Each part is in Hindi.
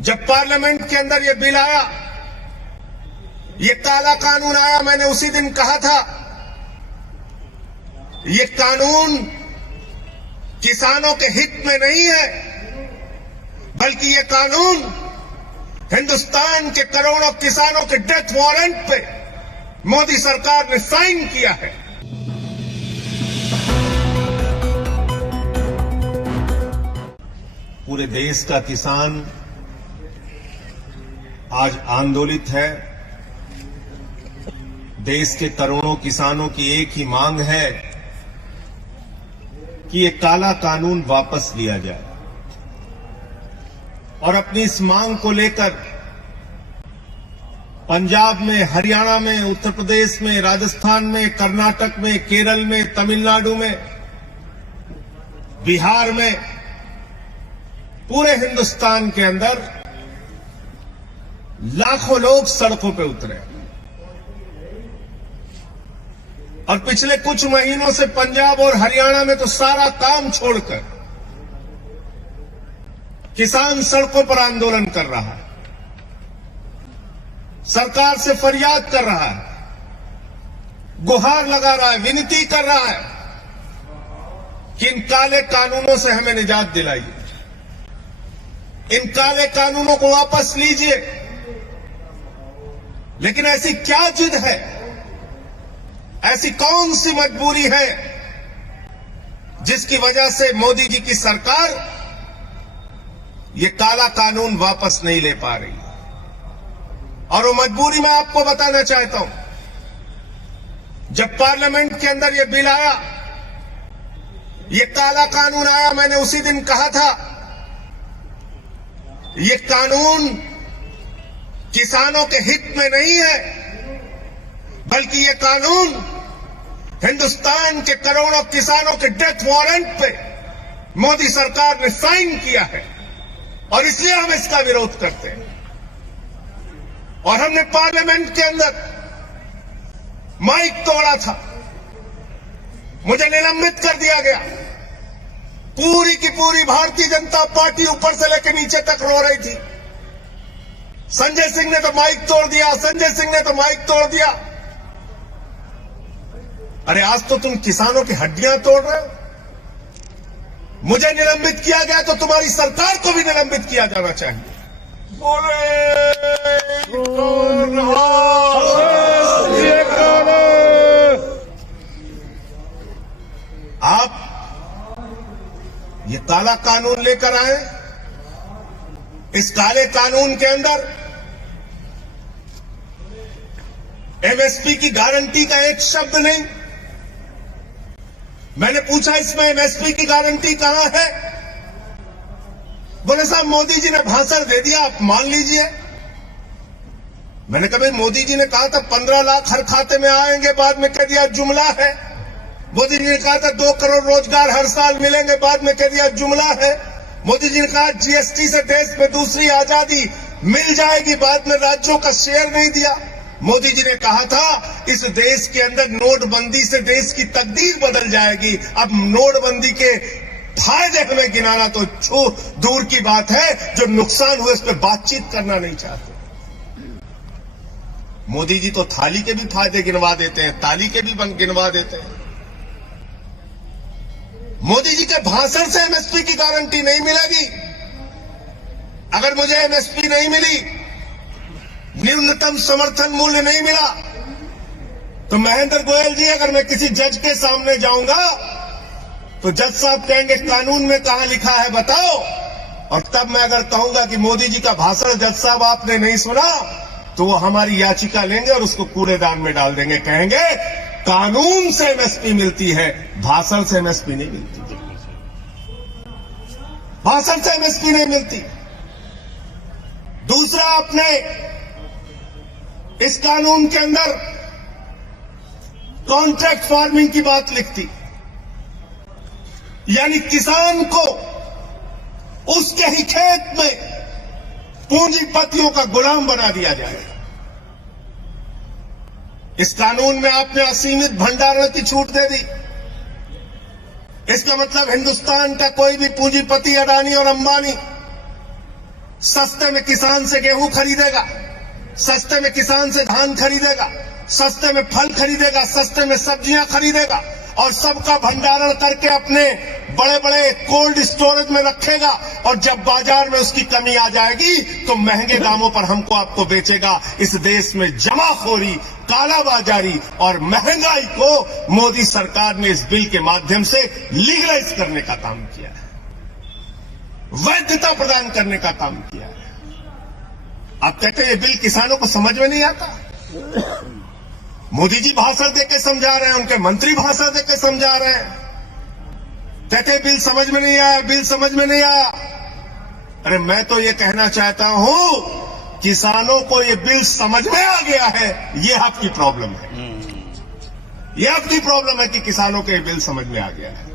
जब पार्लियामेंट के अंदर ये बिल आया, ये काला कानून आया, मैंने उसी दिन कहा था ये कानून किसानों के हित में नहीं है, बल्कि ये कानून हिंदुस्तान के करोड़ों किसानों के डेथ वारंट पे मोदी सरकार ने साइन किया है। पूरे देश का किसान आज आंदोलित है। देश के करोड़ों किसानों की एक ही मांग है कि ये काला कानून वापस लिया जाए, और अपनी इस मांग को लेकर पंजाब में, हरियाणा में, उत्तर प्रदेश में, राजस्थान में, कर्नाटक में, केरल में, तमिलनाडु में, बिहार में, पूरे हिंदुस्तान के अंदर लाखों लोग सड़कों पे उतरे। और पिछले कुछ महीनों से पंजाब और हरियाणा में तो सारा काम छोड़कर किसान सड़कों पर आंदोलन कर रहा है, सरकार से फरियाद कर रहा है, गुहार लगा रहा है, विनती कर रहा है कि इन काले कानूनों से हमें निजात दिलाइए, इन काले कानूनों को वापस लीजिए। लेकिन ऐसी क्या जिद है, ऐसी कौन सी मजबूरी है जिसकी वजह से मोदी जी की सरकार ये काला कानून वापस नहीं ले पा रही? और वो मजबूरी मैं आपको बताना चाहता हूं। जब पार्लियामेंट के अंदर ये बिल आया, ये काला कानून आया, मैंने उसी दिन कहा था ये कानून किसानों के हित में नहीं है, बल्कि ये कानून हिंदुस्तान के करोड़ों किसानों के डेथ वारंट पे मोदी सरकार ने साइन किया है, और इसलिए हम इसका विरोध करते हैं। और हमने पार्लियामेंट के अंदर माइक तोड़ा था, मुझे निलंबित कर दिया गया। पूरी की पूरी भारतीय जनता पार्टी ऊपर से लेकर नीचे तक रो रही थी, संजय सिंह ने तो माइक तोड़ दिया, संजय सिंह ने तो माइक तोड़ दिया। अरे आज तो तुम किसानों की हड्डियां तोड़ रहे हो। मुझे निलंबित किया गया तो तुम्हारी सरकार को भी निलंबित किया जाना चाहिए। आप ये काला कानून लेकर आए, इस काले कानून के अंदर एमएसपी की गारंटी का एक शब्द नहीं। मैंने पूछा इसमें एमएसपी की गारंटी कहां है? बोले साहब मोदी जी ने भाषण दे दिया, आप मान लीजिए। मैंने कहा भाई मोदी जी ने कहा था 15 लाख हर खाते में आएंगे, बाद में कह दिया जुमला है। मोदी जी ने कहा था 2 करोड़ रोजगार हर साल मिलेंगे, बाद में कह दिया जुमला है। मोदी जी ने कहा जीएसटी से देश में दूसरी आजादी मिल जाएगी, बाद में राज्यों का शेयर नहीं दिया। मोदी जी ने कहा था इस देश के अंदर नोटबंदी से देश की तकदीर बदल जाएगी। अब नोटबंदी के फायदे हमें गिनाना तो दूर की बात है, जो नुकसान हुए उस पर बातचीत करना नहीं चाहते। मोदी जी तो थाली के भी फायदे गिनवा देते हैं, ताली के भी गिनवा देते हैं। मोदी जी के भाषण से एमएसपी की गारंटी नहीं मिलेगी। अगर मुझे एमएसपी नहीं मिली, न्यूनतम समर्थन मूल्य नहीं मिला, तो महेंद्र गोयल जी अगर मैं किसी जज के सामने जाऊंगा तो जज साहब कहेंगे कानून में कहां लिखा है बताओ। और तब मैं अगर कहूंगा कि मोदी जी का भाषण जज साहब आपने नहीं सुना, तो वो हमारी याचिका लेंगे और उसको कूड़ेदान में डाल देंगे। कहेंगे कानून से एमएसपी मिलती है, भाषण से एमएसपी नहीं मिलती, भाषण से एमएसपी नहीं मिलती। दूसरा, आपने इस कानून के अंदर कॉन्ट्रैक्ट फार्मिंग की बात लिखती, यानी किसान को उसके ही खेत में पूंजीपतियों का गुलाम बना दिया जाए। इस कानून में आपने असीमित भंडारण की छूट दे दी। इसका मतलब हिंदुस्तान का कोई भी पूंजीपति, अडानी और अंबानी सस्ते में किसान से गेहूं खरीदेगा, सस्ते में किसान से धान खरीदेगा, सस्ते में फल खरीदेगा, सस्ते में सब्जियां खरीदेगा और सबका भंडारण करके अपने बड़े बड़े कोल्ड स्टोरेज में रखेगा और जब बाजार में उसकी कमी आ जाएगी तो महंगे दामों पर हमको आपको बेचेगा। इस देश में जमाखोरी, कालाबाजारी और महंगाई को मोदी सरकार ने इस बिल के माध्यम से लीगलाइज करने का काम किया है, वैधता प्रदान करने का काम किया है। आप कहते हैं ये बिल किसानों को समझ में नहीं आता। मोदी जी भाषण देके समझा रहे हैं, उनके मंत्री भाषण देके समझा रहे हैं, कहते बिल समझ में नहीं आया, बिल समझ में नहीं आया। अरे मैं तो ये कहना चाहता हूं किसानों को ये बिल समझ में आ गया है, ये आपकी प्रॉब्लम है। ये आपकी प्रॉब्लम है कि किसानों को ये बिल समझ में आ गया है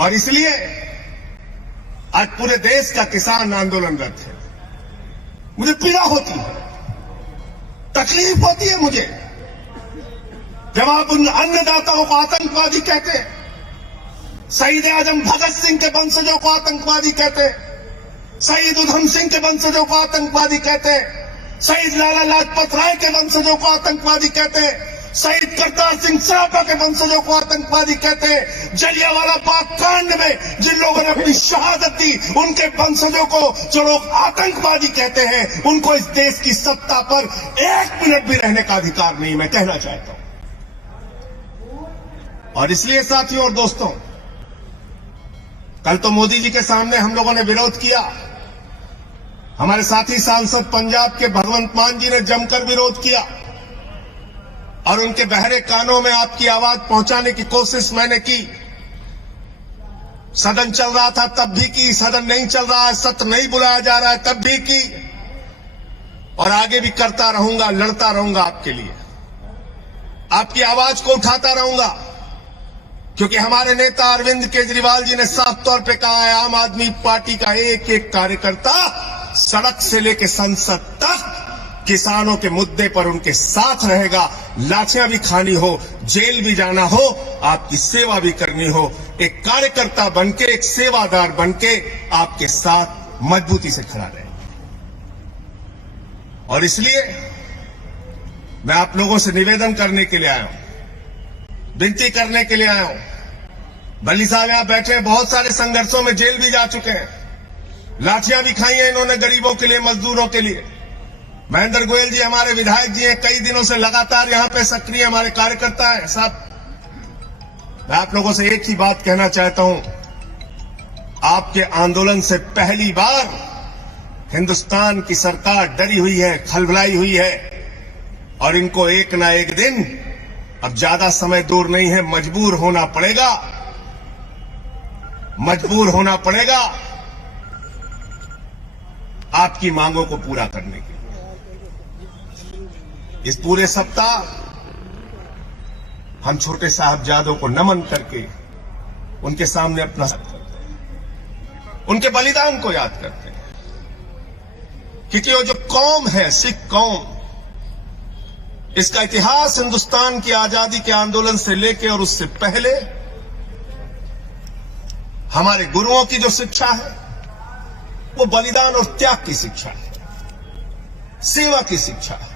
और इसलिए आज पूरे देश का किसान आंदोलनरत है। मुझे पीड़ा होती है, तकलीफ होती है मुझे जब आप उन अन्नदाताओं को आतंकवादी कहते हैं, शहीद आजम भगत सिंह के वंशजों को आतंकवादी कहते हैं, शहीद उधम सिंह के वंशजों को आतंकवादी कहते हैं, शहीद लाला लाजपत राय के वंशजों को आतंकवादी कहते हैं, शहीद करतार सिंह सराफा के वंशजों को आतंकवादी कहते हैं। जलियांवाला बाग कांड में जिन लोगों ने अपनी शहादत दी उनके वंशजों को जो लोग आतंकवादी कहते हैं, उनको इस देश की सत्ता पर 1 मिनट भी रहने का अधिकार नहीं, मैं कहना चाहता हूं। और इसलिए साथियों और दोस्तों, कल तो मोदी जी के सामने हम लोगों ने विरोध किया, हमारे साथी सांसद पंजाब के भगवंत मान जी ने जमकर विरोध किया और उनके बहरे कानों में आपकी आवाज पहुंचाने की कोशिश मैंने की। सदन चल रहा था तब भी की, सदन नहीं चल रहा है, सत्र नहीं बुलाया जा रहा है तब भी की और आगे भी करता रहूंगा, लड़ता रहूंगा आपके लिए, आपकी आवाज को उठाता रहूंगा, क्योंकि हमारे नेता अरविंद केजरीवाल जी ने साफ तौर पे कहा है आम आदमी पार्टी का एक एक कार्यकर्ता सड़क से लेकर संसद तक किसानों के मुद्दे पर उनके साथ रहेगा। लाठियां भी खानी हो, जेल भी जाना हो, आपकी सेवा भी करनी हो, एक कार्यकर्ता बनके, एक सेवादार बनके आपके साथ मजबूती से खड़ा रहेगा। और इसलिए मैं आप लोगों से निवेदन करने के लिए आया हूं, विनती करने के लिए आया हूं। बल्ली साहब यहां बैठे बहुत सारे संघर्षों में जेल भी जा चुके हैं, लाठियां भी खाई हैं इन्होंने गरीबों के लिए, मजदूरों के लिए। महेंद्र गोयल जी हमारे विधायक जी हैं, कई दिनों से लगातार यहां पे सक्रिय हमारे कार्यकर्ता हैं साहब। मैं आप लोगों से एक ही बात कहना चाहता हूं, आपके आंदोलन से पहली बार हिंदुस्तान की सरकार डरी हुई है, खलबलाई हुई है और इनको एक ना एक दिन, अब ज्यादा समय दूर नहीं है, मजबूर होना पड़ेगा, मजबूर होना पड़ेगा आपकी मांगों को पूरा करने के लिए। इस पूरे सप्ताह हम छोटे साहबजादों को नमन करके उनके सामने अपना उनके बलिदान को याद करते हैं, क्योंकि वो जो कौम है, सिख कौम, इसका इतिहास हिंदुस्तान की आजादी के आंदोलन से लेकर और उससे पहले हमारे गुरुओं की जो शिक्षा है वो बलिदान और त्याग की शिक्षा है, सेवा की शिक्षा है।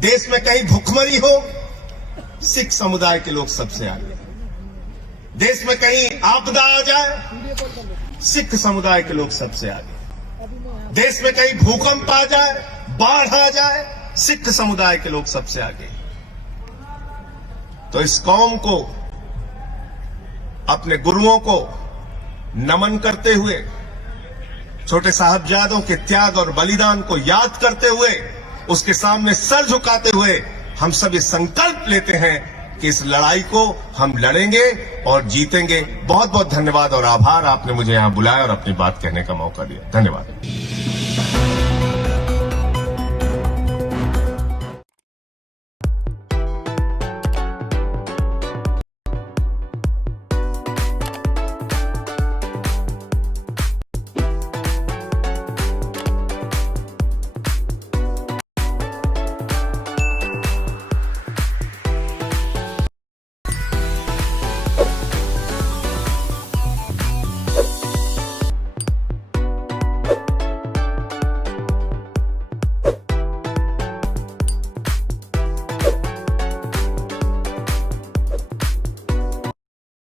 देश में कहीं भुखमरी हो, सिख समुदाय के लोग सबसे आगे। देश में कहीं आपदा आ जाए, सिख समुदाय के लोग सबसे आगे। देश में कहीं भूकंप आ जाए, बाढ़ आ जाए, सिख समुदाय के लोग सबसे आगे। तो इस कौम को, अपने गुरुओं को नमन करते हुए, छोटे साहबजादों के त्याग और बलिदान को याद करते हुए, उसके सामने सर झुकाते हुए हम सब ये संकल्प लेते हैं कि इस लड़ाई को हम लड़ेंगे और जीतेंगे। बहुत बहुत धन्यवाद और आभार, आपने मुझे यहां बुलाया और अपनी बात कहने का मौका दिया। धन्यवाद।